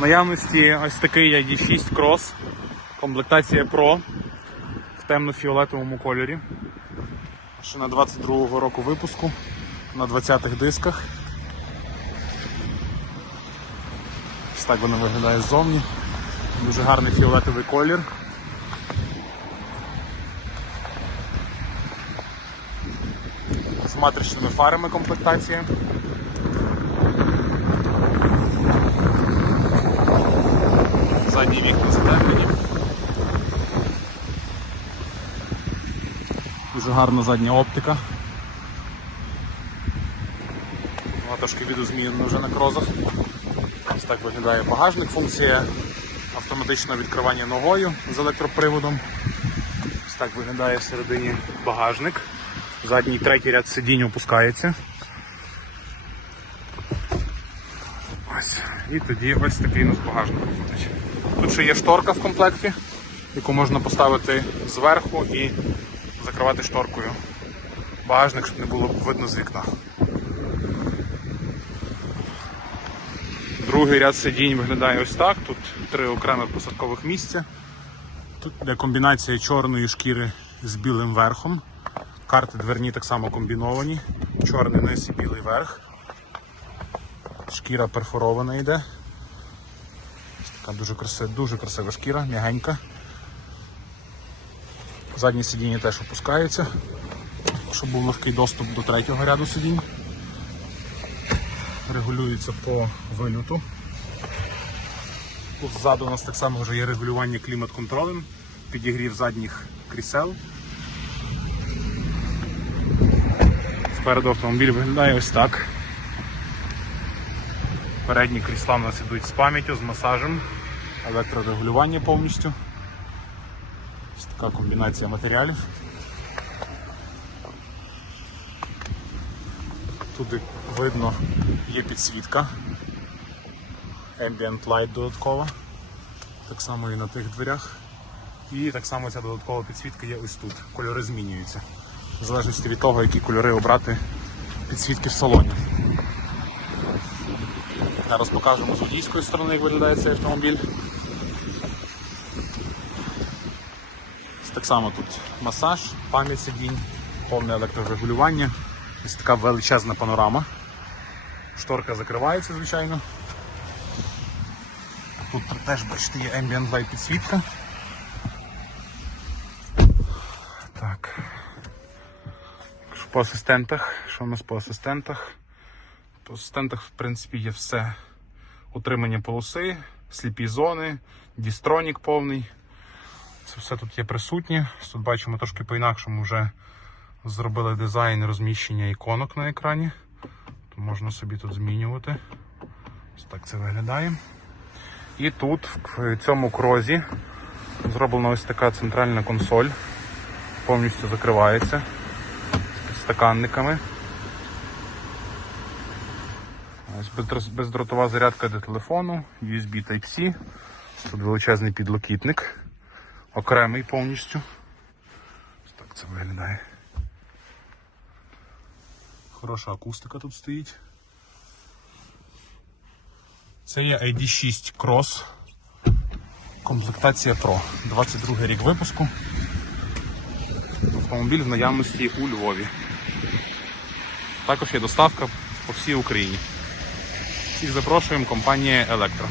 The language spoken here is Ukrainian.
Наявності ось такий ID6 Cross, комплектація Pro в темно-фіолетовому кольорі. Машина 22-го року випуску на 20-х дисках. Ось так вона виглядає ззовні. Дуже гарний фіолетовий колір. З матричними фарами комплектація. Дуже гарна задня оптика. Трошки відозмінена вже на крозах. Ось так виглядає багажник, функція автоматичного відкривання ногою з електроприводом. Ось так виглядає всередині багажник. Задній третій ряд сидінь опускається. Ось. І тоді ось такий у нас багажник виходить. Тут ще є шторка в комплекті, яку можна поставити зверху і закривати шторкою. Багажник, щоб не було видно з вікна. Другий ряд сидінь виглядає ось так. Тут три окремих посадкових місця. Тут йде комбінація чорної шкіри з білим верхом. Карти дверні так само комбіновані. Чорний низ і білий верх. Шкіра перфорована йде. Така дуже красива, дуже красива шкіра, м'ягенька. Задні сидіння теж опускаються, щоб був легкий доступ до третього ряду сидінь. Регулюється по вильоту. Тут ззаду у нас так само вже є регулювання клімат-контролем, підігрів задніх крісел. Спереду автомобіль виглядає ось так. Передні крісла у нас йдуть з пам'яттю, з масажем, електрорегулювання повністю. Ось така комбінація матеріалів. Тут видно є підсвітка. Ambient Light додаткова. Так само і на тих дверях. І так само ця додаткова підсвітка є ось тут. Кольори змінюються. В залежності від того, які кольори обрати підсвітки в салоні. Зараз покажемо з водійської сторони, як виглядає цей автомобіль. Так само тут масаж, пам'ять сидінь, повне електрорегулювання. Ось така величезна панорама. Шторка закривається, звичайно. Тут теж, бачите, є Ambient Light підсвітка. Так. По асистентах. Що у нас по асистентах? По асистентах, в принципі, є все. Утримання полоси, сліпі зони, дістронік повний. Це все тут є присутнє. Тут бачимо трошки по-інакшому вже зробили дизайн розміщення іконок на екрані. То можна собі тут змінювати. Ось так це виглядає. І тут, в цьому крозі, зроблена ось така центральна консоль. Повністю закривається з стаканниками. Бездротова зарядка для телефону, USB Type-C. Тут величезний підлокітник, окремий повністю. Так це виглядає. Хороша акустика тут стоїть. Це є ID6 Cross. Комплектація Pro. 22 рік випуску. Автомобіль в наявності у Львові. Також є доставка по всій Україні. Всіх запрошуємо компанія Електро.